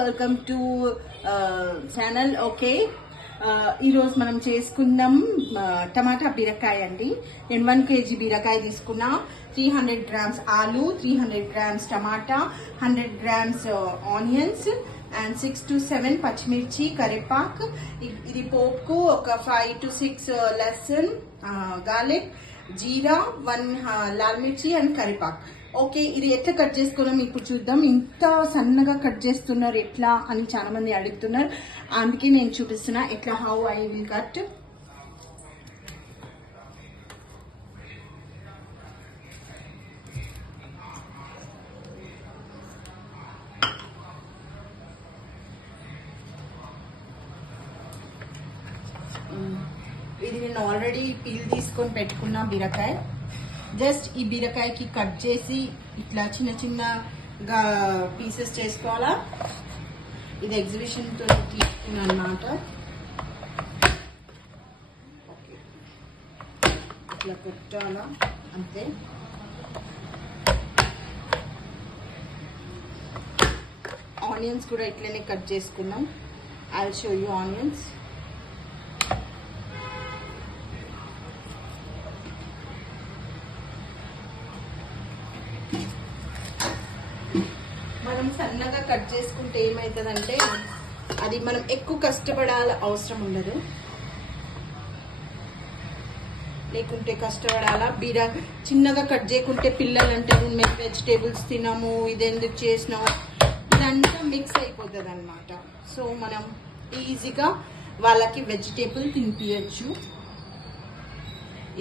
Welcome to channel. Okay, ఈరోజు మనం చేసుకుందాం టమాటా బీరకాయ అండి. నేను 1 kg బీరకాయ తీసుకున్నా. 300 grams ఆలు, 300 grams tomato, 100 grams onions and 6 to 7 పచ్చిమిర్చి, కరివేపాకు. ఇది పోపుకు ఒక 5 to 6 లెసన్, గార్లిక్, జీరా, 1 లాల్ మిర్చి అండ్ కరివేపాకు. ఓకే, ఇది ఎట్లా కట్ చేసుకున్నాం ఇప్పుడు చూద్దాం. ఇంత సన్నగా కట్ చేస్తున్నారు ఎట్లా అని చాలా మంది అడుగుతున్నారు. అందుకే నేను చూపిస్తున్నా ఎట్లా, హౌ ఐ విల్ కట్. ఇది నేను ఆల్రెడీ పీల్ తీసుకొని పెట్టుకున్నా బీరకాయ. జస్ట్ ఈ బీరకాయకి కట్ చేసి ఇట్లా చిన్న చిన్నగా పీసెస్ చేసుకోవాలా. ఇది ఎగ్జిబిషన్తో తీసుకున్నా అన్నమాట. ఓకే, ఇట్లా పెట్టాలా అంతే. ఆనియన్స్ కూడా ఇట్లనే కట్ చేసుకున్నాం. I will show you onions. మనం సన్నగా కట్ చేసుకుంటే ఏమవుతుందంటే అది మనం ఎక్కువ కష్టపడాల అవసరం ఉండదు. లేకుంటే కష్టపడాలా. చిన్నగా కట్ చేయకుంటే పిల్లలు అంటారు మేము వెజిటేబుల్స్ తినము, ఇది ఎందుకు చేసినాము, ఇదంతా మిక్స్ అయిపోతుంది అనమాట. సో మనం ఈజీగా వాళ్ళకి వెజిటేబుల్ తినిపించచ్చు.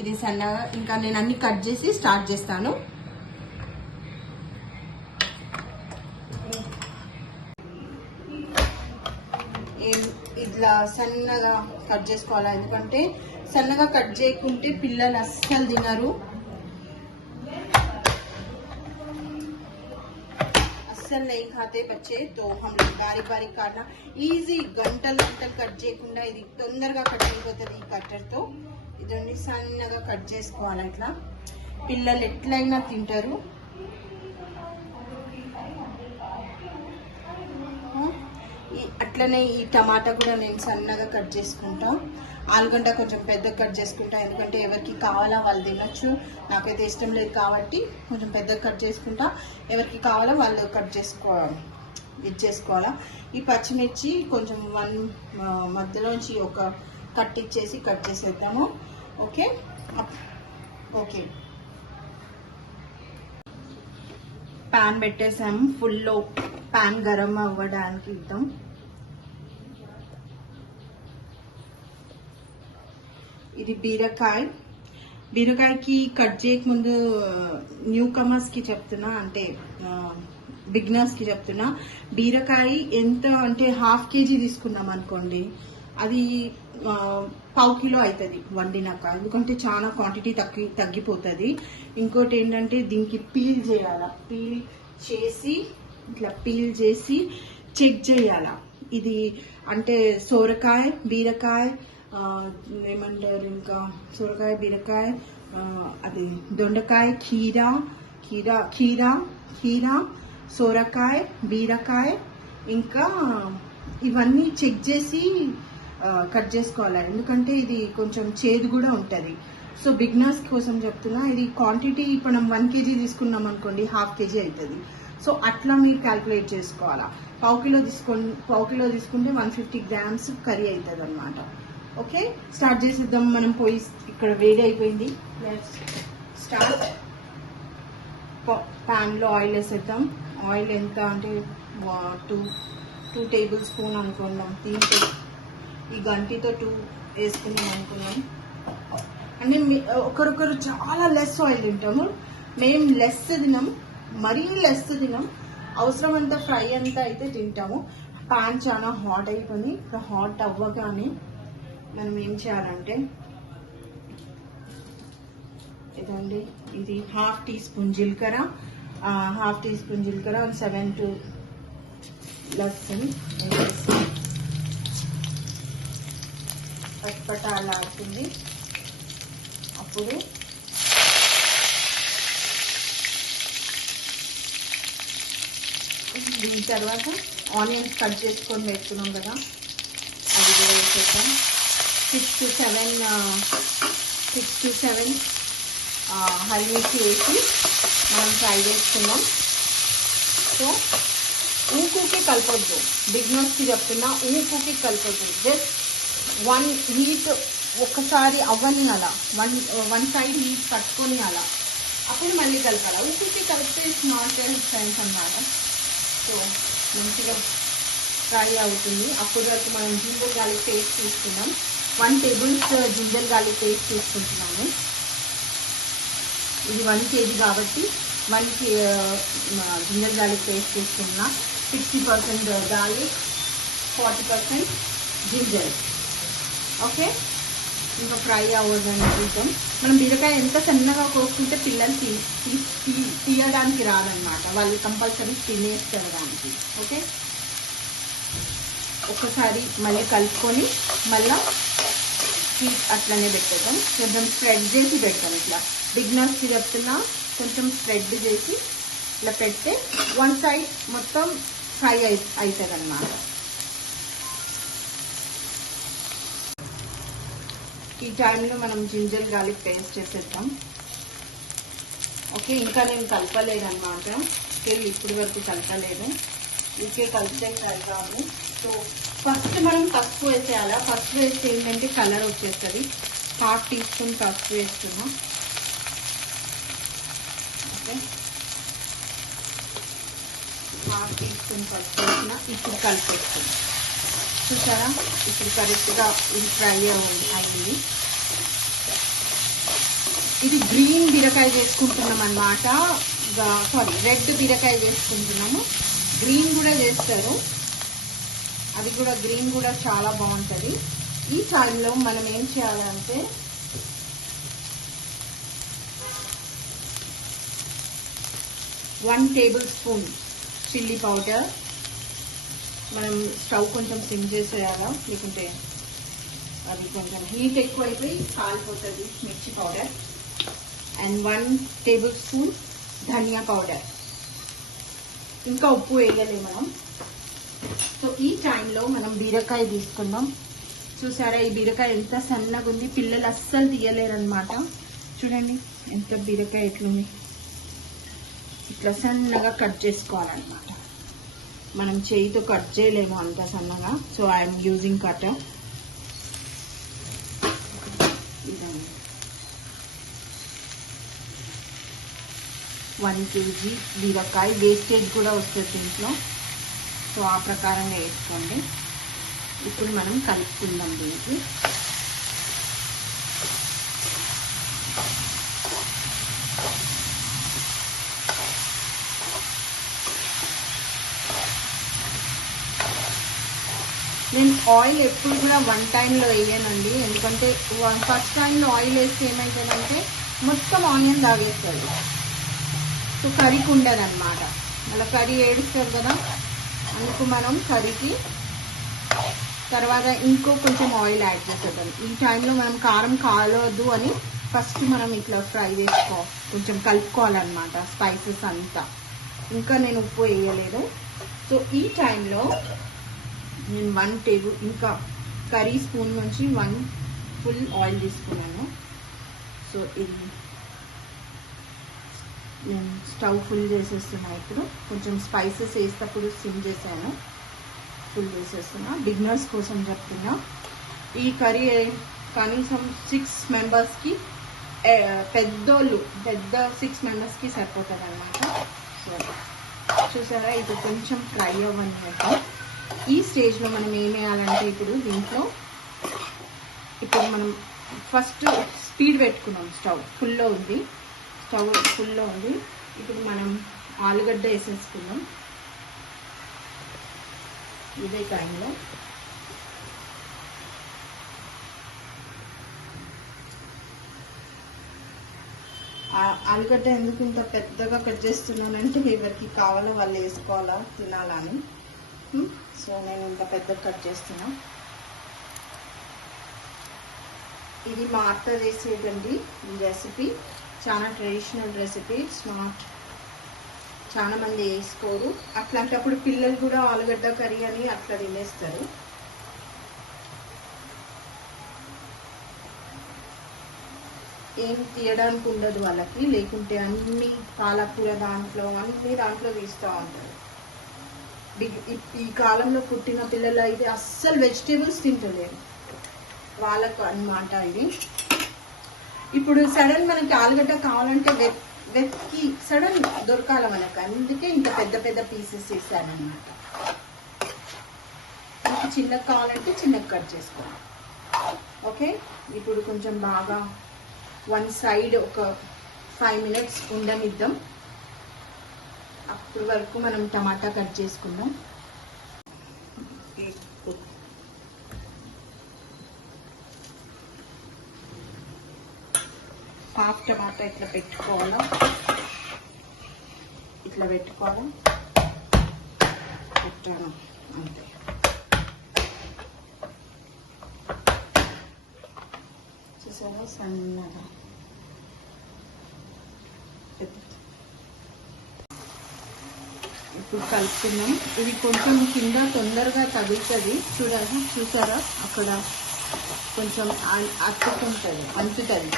ఇది సన్నగా ఇంకా నేను అన్ని కట్ చేసి స్టార్ట్ చేస్తాను. ఇట్లా సన్నగా కట్ చేసుకోవాలి. ఎందుకంటే సన్నగా కట్ చేయకుంటే పిల్లలు అస్సలు తినరు. అస్సలు नहीं खाते बच्चे, तो हम लोग बारीक बारीक काटना ఈజీ. గంటలు కట్ చేయకుండా ఇది తొందరగా కట్ అయిపోతుంది ఈ కట్టర్తో. ఇదన్నీ సన్నగా కట్ చేసుకోవాలి. ఇట్లా పిల్లలు ఎట్లయినా తింటారు. అట్లనే ఈ టమాటా కూడా నేను సన్నగా కట్ చేసుకుంటా. ఆలుగడ్డ కొంచెం పెద్దగా కట్ చేసుకుంటా, ఎందుకంటే ఎవరికి కావాలా వాళ్ళు తినొచ్చు. నాకైతే ఇష్టం లేదు కాబట్టి కొంచెం పెద్దగా కట్ చేసుకుంటా. ఎవరికి కావాలో వాళ్ళు కట్ చేసుకోవాలా. ఈ పచ్చిమిర్చి కొంచెం 1 మధ్యలోంచి ఒక కట్ ఇచ్చేసి కట్ చేసేద్దాము. ఓకే ఓకే, ప్యాన్ పెట్టేసాము. ఫుల్లో ప్యాన్ గరం అవ్వడానికి ఇద్దాం. ఇది బీరకాయకి కట్ చేయకముందు న్యూ కమర్స్ కి చెప్తున్నా, అంటే బిగినర్స్ కి చెప్తున్నా. బీరకాయ ఎంత అంటే 1/2 kg తీసుకున్నాం అనుకోండి, అది 1/4 కిలో అవుతుంది వండినాక. ఎందుకంటే చాలా క్వాంటిటీ తగ్గిపోతుంది. ఇంకోటి ఏంటంటే దీనికి పీల్ చేయాల. పీల్ చేసి ఇట్లా పీల్ చేసి చెక్ చేయాల. ఇది అంటే సొరకాయ, బీరకాయ, ఏమంటారు ఇంకా సొరకాయ, బీరకాయ, అది దొండకాయ, కీరా, సొరకాయ, బీరకాయ, ఇంకా ఇవన్నీ చెక్ చేసి కట్ చేసుకోవాలి. ఎందుకంటే ఇది కొంచెం చేదు కూడా ఉంటుంది. సో బిగినర్స్ కోసం చెప్తున్నా. ఇది క్వాంటిటీ ఇప్పుడు మనం 1 kg తీసుకున్నాం అనుకోండి, 1/2 kg అవుతుంది. సో అట్లా మీరు క్యాల్కులేట్ చేసుకోవాలా. 1/4 కిలో తీసుకుంటే 150 grams కర్రీ అవుతుంది అనమాట. ఓకే, స్టార్ట్ చేసేద్దాం. మనం పోయి ఇక్కడ వేడి అయిపోయింది. Let's start. ప్యాన్లో ఆయిల్ వేసేద్దాం. ఆయిల్ ఎంత అంటే 2 tablespoons అనుకున్నాం. దీంతో ఈ గంటితో 2 వేసుకున్నాం అనుకున్నాం. అంటే ఒకరొకరు చాలా లెస్ ఆయిల్ తింటాము. మేము లెస్ తినాం, మరీ లెస్ తినాం. అవసరం అంతా ఫ్రై అంతా అయితే తింటాము. ప్యాన్ చాలా హాట్ అయిపోయింది. హాట్ అవ్వగానే మనం ఏం చేయాలంటే ఇదండి, ఇది 1/2 teaspoon జీలకర్ర, 1/2 teaspoon జీలకర్ర, 7 to లసన్ పటపటాలాడుతుంది. అప్పుడు దీని తర్వాత ఆనియన్స్ కట్ చేసుకొని పెట్టుకున్నాం కదా, అది కూడా వేసేద్దాం. 6 to 7 హరి మిర్చి వేసి మనం ఫ్రై చేసుకున్నాం. సో ఊకుకి కలపొద్దు, బిగినర్స్కి చెప్తున్నా, ఊకుకి కలపొద్దు. జస్ట్ 1 హీట్ ఒక్కసారి అవ్వని అలా, వన్ సైడ్ హీట్ పట్టుకొని అలా, అప్పుడు మళ్ళీ కలపాలి. ఊకుకి కలిపితే నాట్ ఫ్రెండ్స్ అన్నమాట. సో మంచిగా ఫ్రై అవుతుంది. అప్పటి వరకు మనం జింజర్ గార్లిక్ పేస్ట్ తీసుకున్నాం. 1 టేబుల్ జింజర్ గార్లిక్ పేస్ట్ తీసుకుంటున్నాము. ఇది 1 kg కాబట్టి 1 జింజర్ గార్లిక్ పేస్ట్ తీసుకున్నా. 60% గార్లిక్, 40% జింజర్. ఓకే, ఇంకా ఫ్రై అవ్వదని చూద్దాం. మనం బీరకాయ ఎంత సన్నగా కోసుకుంటే పిల్లలు తీయడానికి రాదనమాట, వాళ్ళు కంపల్సరీ తినేస్తారు దానికి. ఓకే, ఒక్కసారి మళ్ళీ కలుపుకొని మళ్ళీ హీట్ అట్లనే పెట్టేద్దాం. కొంచెం స్ప్రెడ్ చేసి పెట్టాం. ఇట్లా బిగినర్స్కి చెప్తున్నా, కొంచెం స్ప్రెడ్ చేసి ఇట్లా పెడితే 1 సైడ్ మొత్తం ఫ్రై అవుతుంది అన్నమాట. ఈ టైంలో మనం జింజర్ గార్లిక్ పేస్ట్ చేసేద్దాం. ఓకే, ఇంకా నేను కలపలేదన్నమాట, ఇప్పుడు వరకు కలపలేదు. ఇంకే కలిపితే ఫ్రై కాదు. సో ఫస్ట్ మనం పసుపు వేసేయాలా. పసుపు వేస్తే ఏంటంటే కలర్ వచ్చేస్తుంది. 1/2 టీ స్పూన్ పసుపు వేస్తున్నాం. ఓకే, 1/2 టీ స్పూన్ పసుపు వేసిన. ఇప్పుడు కలిపేస్తుంది. చూసారా, ఇప్పుడు కరెక్ట్గా ఇది ఫ్రై అయింది. ఇది గ్రీన్ బీరకాయ చేసుకుంటున్నాం అన్నమాట. సారీ, రెడ్ బీరకాయ చేసుకుంటున్నాము. గ్రీన్ కూడా చేస్తారు, అది కూడా గ్రీన్ కూడా చాలా బాగుంటుంది. ఈ టైంలో మనం ఏం చేయాలంటే one tablespoon chilli powder. మనం స్టవ్ కొంచెం సిమ్ చేసేయాలా, లేకుంటే అది కొంచెం హీట్ ఎక్కువైపోయి కాలిపోతుంది మిర్చి పౌడర్. అండ్ 1 టేబుల్ స్పూన్ ధనియా పౌడర్. ఇంకా ఉప్పు వేయలేము మనం. సో ఈ టైంలో మనం బీరకాయ తీసుకుందాం. చూసారా, ఈ బీరకాయ ఎంత సన్నగా ఉంది, పిల్లలు అస్సలు తీయలేరు అనమాట. చూడండి ఎంత బీరకాయ ఎట్లుంది. ఇట్లా సన్నగా కట్ చేసుకోవాలన్నమాట. మనం చేయితో కట్ చేయలేము అంత సన్నగా. So I'm using cutter. 1 kg బీరకాయ, వేస్టేజ్ కూడా వస్తుంది దీంట్లో. సో ఆ ప్రకారంగా వేసుకోండి. ఇప్పుడు మనం కలుపుకుందాం దీనికి. నేను ఆయిల్ ఎప్పుడు కూడా 1 టైంలో వేయనండి, ఎందుకంటే ఫస్ట్ టైంలో ఆయిల్ వేస్తే ఏమవుతుందంటే మొత్తం ఆనియన్ తాగేస్తుంది. సో కర్రీకి ఉండదు అనమాట, అలా కర్రీ ఏడుస్తుంది కదా. అందుకు మనం కర్రీకి తర్వాత ఇంకో కొంచెం ఆయిల్ యాడ్ చేసేద్దాం. ఈ టైంలో మనం కారం కాలవద్దు అని ఫస్ట్ మనం ఇట్లా ఫ్రై కొంచెం కలుపుకోవాలన్నమాట స్పైసెస్ అంతా. ఇంకా నేను ఉప్పు వేయలేదు. సో ఈ టైంలో నేను 1 టేబుల్ ఇంకా కర్రీ స్పూన్ నుంచి 1 ఫుల్ ఆయిల్ తీసుకున్నాను. సో ఇది నేను స్టవ్ ఫుల్ చేసేస్తున్నా. ఇప్పుడు కొంచెం స్పైసెస్ వేసేటప్పుడు సిమ్ చేశాను, ఫుల్ చేసేస్తున్నా. బిగినర్స్ కోసం చెప్తున్నా. ఈ కర్రీ కనీసం 6 మెంబర్స్కి, పెద్ద 6 మెంబర్స్కి సరిపోతుంది అనమాట. సో చూసారా, ఇది కొంచెం ఫ్రై అవ్వనమాట. ఈ స్టేజ్లో మనం ఏం వేయాలంటే ఇప్పుడు దీంట్లో మనం ఫస్ట్ స్పీడ్ పెట్టుకున్నాం, స్టవ్ ఫుల్లో ఉంది. ఇప్పుడు మనం ఆలుగడ్డ వేసేసుకున్నాం ఇదే టైంలో. ఆలుగడ్డ ఎందుకు ఇంత పెద్దగా కట్ చేస్తున్నానంటే ఎవరికి కావాలో వాళ్ళు వేసుకోవాలా, తినాలని. సో నేను ఇంత పెద్దగా కట్ చేస్తున్నా. ఇది మా అత్త చేసేదండి ఈ రెసిపీ. చాలా ట్రెడిషనల్ రెసిపీ. ఇట్స్ నాట్ చాలా మంది వేసుకోరు. అట్లాంటప్పుడు పిల్లలు కూడా ఆలుగడ్డ కర్రీ అని అట్లా తినేస్తారు. ఏం తీయడానికి ఉండదు వాళ్ళకి, లేకుంటే అన్ని పాలకూర దాంట్లో అన్ని దాంట్లో తీస్తూ ఉంటారు. ఈ కాలంలో పుట్టిన పిల్లలు అయితే అస్సలు వెజిటేబుల్స్ తింటలేరు వాళ్ళకు అన్నమాట ఇది. ఇప్పుడు సడన్ మనకి ఆలుగడ్డ కావాలంటే వెతికి సడన్ దొరకాల మనకు, అందుకే ఇంత పెద్ద పెద్ద పీసెస్ వేసానమాట. మీకు చిన్నగా కావాలంటే చిన్నగా కట్ చేసుకోండి. ఓకే, ఇప్పుడు కొంచెం బాగా వన్ సైడ్ ఒక 5 minutes ఉండనిద్దాం. అప్పటి వరకు మనం టమాటా కట్ చేసుకుందాం. హాఫ్ టమాటా ఇట్లా పెట్టుకోవాలా, ఇట్లా పెట్టుకోవాలా, పెట్టాను అంతే. చూసారా సన్నగా. ఇప్పుడు కలుపుతున్నాం. ఇది కొంచెం కింద తొందరగా తగులుతుంది. చూసారా అక్కడ కొంచెం అతుకుంటుంది, అంటుతుంది.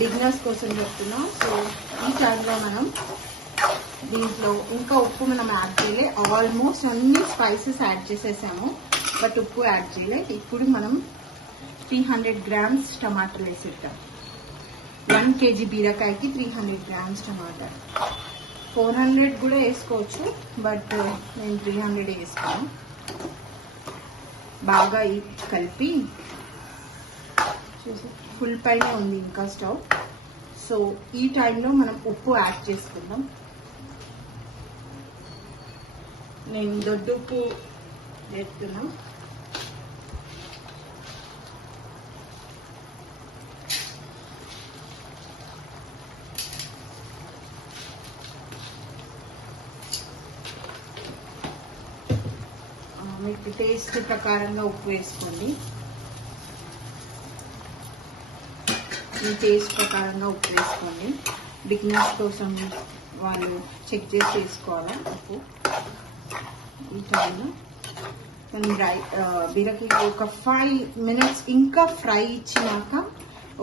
బిగినర్స్ కోసం చెప్తున్నాం. సో ఈ టైంలో మనం దీంట్లో ఇంకా ఉప్పు మనం యాడ్ చేయలే. ఆల్మోస్ట్ అన్ని స్పైసెస్ యాడ్ చేసేసాము, బట్ ఉప్పు యాడ్ చేయలే. ఇప్పుడు మనం 300 grams టమాటాలు వేసేద్దాం. 1 kg బీరకాయకి 300 grams టమాటా. 400 కూడా వేసుకోవచ్చు, బట్ నేను 300 వేస్తాను. బాగా కలిపి చూసి ఫుల్ పైన ఉంది ఇంకా స్టవ్. సో ఈ టైంలో మనం ఉప్పు యాడ్ చేసుకుందాం. నేను దొడ్డుప్పు వేస్తున్నా. మీకు టేస్ట్ ప్రకారంగా ఉప్పు వేసుకోండి. మీ టేస్ట్ ప్రకారంగా ఉప్పు వేసుకోండి. బిగినర్స్ కోసం వాళ్ళు చెక్ చేసి వేసుకోవాలా ఉప్పు. ఈ టైంలో మనం బీరకాయ ఒక 5 minutes ఇంకా ఫ్రై ఇచ్చినాక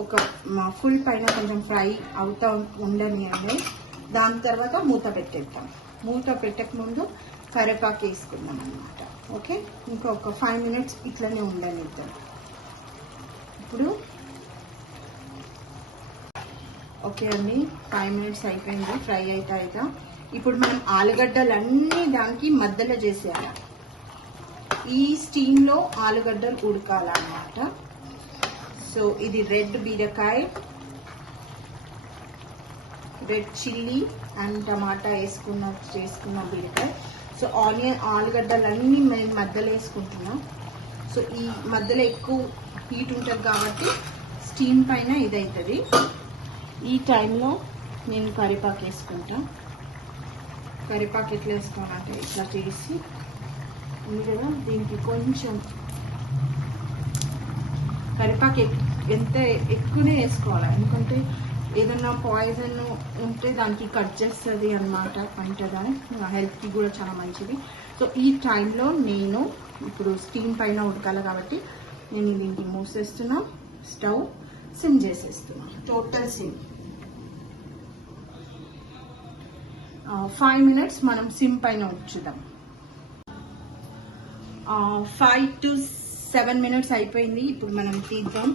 ఒక ఫుల్ పైన కొంచెం ఫ్రై అవుతా ఉండనియండి. దాని తర్వాత మూత పెట్టేద్దాం. మూత పెట్టక ముందు కరివేపాకు వేసుకుందాం అన్నమాట. ఓకే, ఇంకా ఒక 5 minutes ఇట్లనే ఉండనిద్దాం. ఇప్పుడు ఓకే అండి, 5 minutes అయిపోయింది ఫ్రై అయితే. ఇప్పుడు మనం ఆలుగడ్డలన్నీ దానికి మధ్యలో చేసేయాలి. ఈ స్టీమ్లో ఆలుగడ్డలు ఉడకాలన్నమాట. సో ఇది రెడ్ బీరకాయ, రెడ్ చిల్లీ అండ్ టమాటా చేసుకున్న బీరకాయ. సో ఆలుగడ్డలన్నీ మేము మధ్యలో వేసుకుంటున్నాం. సో ఈ మధ్యలో ఎక్కువ హీట్ ఉంటుంది కాబట్టి స్టీమ్ పైన ఇదవుతుంది. ఈ టైంలో నేను కరివేపాకు వేసుకుంటా. కరివేపాకు ఎట్లా వేసుకోవాలంటే ఇట్లా చేసి ఉంది కదా, దీనికి కొంచెం కరివేపాకు ఎంత ఎక్కువనే వేసుకోవాలి, ఎందుకంటే ఏదన్నా పాయిజన్ ఉంటే దానికి కట్ చేస్తుంది అన్నమాట. పంటదని హెల్త్కి కూడా చాలా మంచిది. సో ఈ టైంలో నేను ఇప్పుడు స్టీమ్ పైన ఉడకాలి కాబట్టి నేను దీనికి మూసేస్తున్నా. స్టవ్ సిమ్ చేసేస్తున్నా, టోటల్ సిమ్. 5 minutes మనం సిమ్ పైన ఉంచుదాం. 5 to 7 minutes అయిపోయింది. ఇప్పుడు మనం తీద్దాం.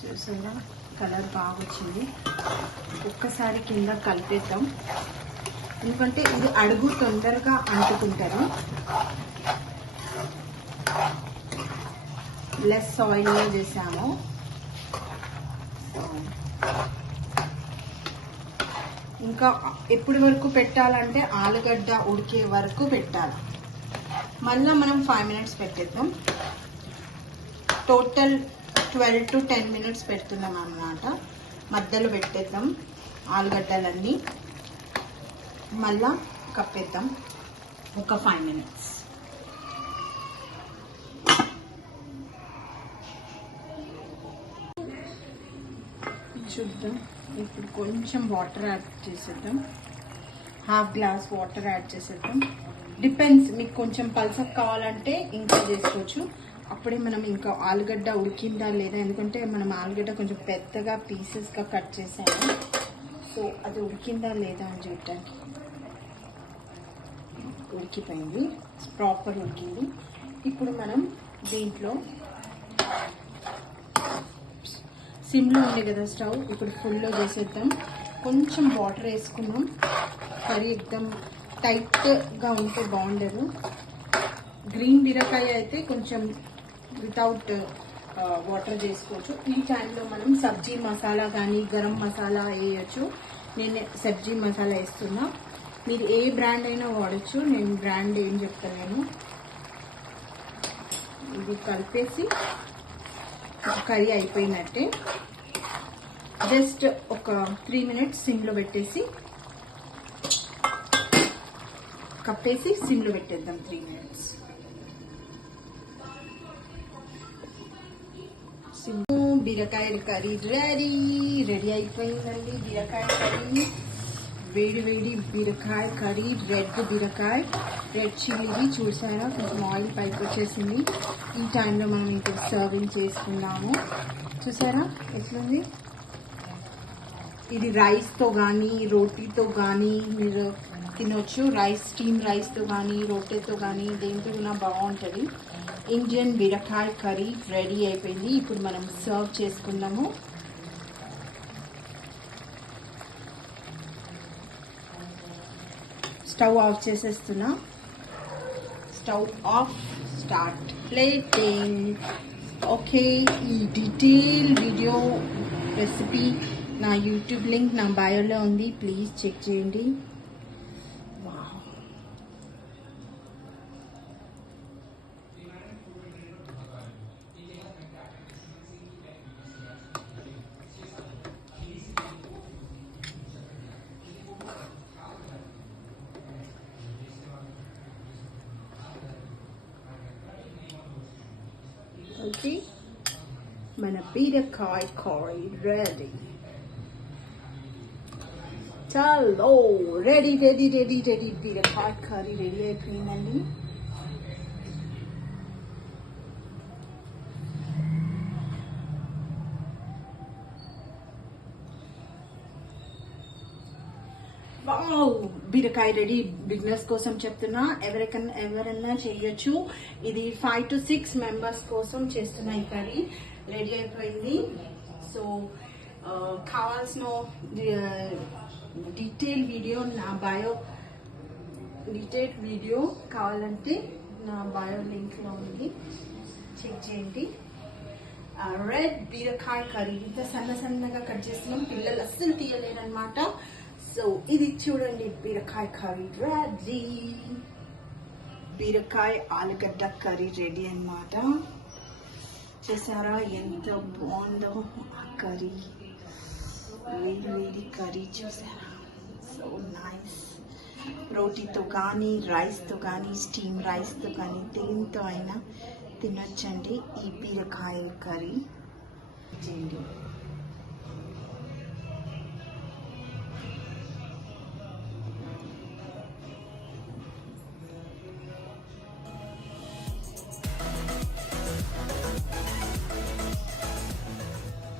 చూసారా కలర్ బాగా వచ్చింది. ఒక్కసారి కింద కలిపేద్దాం, ఎందుకంటే ఇది అడుగు తొందరగా అంటుకుంటారు. లెస్ ఆయిల్గా చేసాము. ఇంకా ఎప్పటి వరకు పెట్టాలంటే ఆలుగడ్డ ఉడికే వరకు పెట్టాలి. మళ్ళీ మనం 5 minutes పెట్టేద్దాం. టోటల్ 12 to 10 minutes పెడుతున్నాం అన్నమాట. మధ్యలో పెట్టేద్దాం ఆలుగడ్డలన్నీ. మళ్ళా కప్పేద్దాం ఒక 5 minutes. చూద్దాం. ఇప్పుడు కొంచెం వాటర్ యాడ్ చేసేద్దాం. హాఫ్ గ్లాస్ వాటర్ యాడ్ చేసేద్దాం. డిపెండ్స్, మీకు కొంచెం పల్సప్ కావాలంటే ఇంకా చేసుకోవచ్చు. అప్పుడే మనం ఇంకా ఆలుగడ్డ ఉడికిందా లేదా, ఎందుకంటే మనం ఆలుగడ్డ కొంచెం పెద్దగా పీసెస్గా కట్ చేసాము. సో అది ఉడికిందా లేదా అని చూడటానికి. ఉడికిపోయింది, ప్రాపర్ ఉడికింది. ఇప్పుడు మనం దీంట్లో సిమ్లో ఉండే కదా స్టవ్, ఇప్పుడు ఫుల్లో చేసేద్దాం. కొంచెం వాటర్ వేసుకున్నాం. కర్రీ ఎక్దమ్ టైట్గా ఉంటే బాగుండదు. గ్రీన్ బీరకాయ అయితే కొంచెం వితౌట్ వాటర్ చేసుకోవచ్చు. ఈ టైంలో మనం సబ్జీ మసాలా కానీ గరం మసాలా వేయచ్చు. నేను సబ్జీ మసాలా వేస్తున్నా. మీరు ఏ బ్రాండ్ అయినా వాడచ్చు, నేను బ్రాండ్ ఏం చెప్తలేను. ఇది కలిపేసి కర్రీ అయిపోయినట్టే. జస్ట్ ఒక 3 minutes సిమ్లో పెట్టేసి కప్పేసి సిమ్లో పెట్టేద్దాం 3 minutes. బీరకాయ కర్రీ రెడీ అయిపోయిందండి. బీరకాయ కర్రీ, వేడి వేడి బీరకాయ కర్రీ, రెడ్ బీరకాయ, రెడ్ చిల్లీ చూసారా, కొంచెం ఆయిల్ పైకి వచ్చేసింది. ఈ టైంలో మనం ఇంకా సర్వింగ్ చేసుకున్నాము. చూసారా ఎట్లుంది. ఇది రైస్తో కానీ రోటీతో కానీ మీరు తినొచ్చు. స్టీమ్ రైస్తో కానీ రోటీతో కానీ దేంతో కూడా బాగుంటుంది. ఇండియన్ బీరకాయ కర్రీ రెడీ అయిపోయింది. ఇప్పుడు మనం సర్వ్ చేసుకుందాము. స్టవ్ ఆఫ్ చేసేస్తున్నా. Stove off, start plating. Okay, ఈ డీటెయిల్ వీడియో రెసిపీ నా యూట్యూబ్ లింక్ నా బయోలో ఉంది, ప్లీజ్ చెక్ చేయండి. ఓకే, మన బీరకాయ కర్రీ రెడీ. చలో, రెడీ బీరకాయ కర్రీ రెడీ అయిపోయిందండి. బీరకాయ రెడీ. బిజినెస్ కోసం చెప్తున్నా, ఎవరైనా చేయొచ్చు. ఇది 5 to 6 members కోసం చేస్తున్నా. ఈ కర్రీ రెడీ అయిపోయింది. సో కావాల్సిన డీటెయిల్ వీడియో కావాలంటే నా బయో లింక్లో ఉంది, చెక్ చేయండి. రెడ్ బీరకాయ కర్రీ ఇంత సన్నగా కట్ చేస్తున్నాం, పిల్లలు అస్సలు తీయలేరనమాట. సో ఇది చూడండి, బీరకాయ కర్రీ రెడీ. బీరకాయ ఆలుగడ్డ కర్రీ రెడీ అన్నమాట. చూసారా ఎంత బాగుందో ఆ కర్రీ, వేడి కర్రీ చూసారా, సో నైస్. రోటీతో కానీ రైస్తో కానీ స్టీమ్ రైస్తో కానీ దేంతో అయినా తినొచ్చండి ఈ బీరకాయ కర్రీ చేయండి.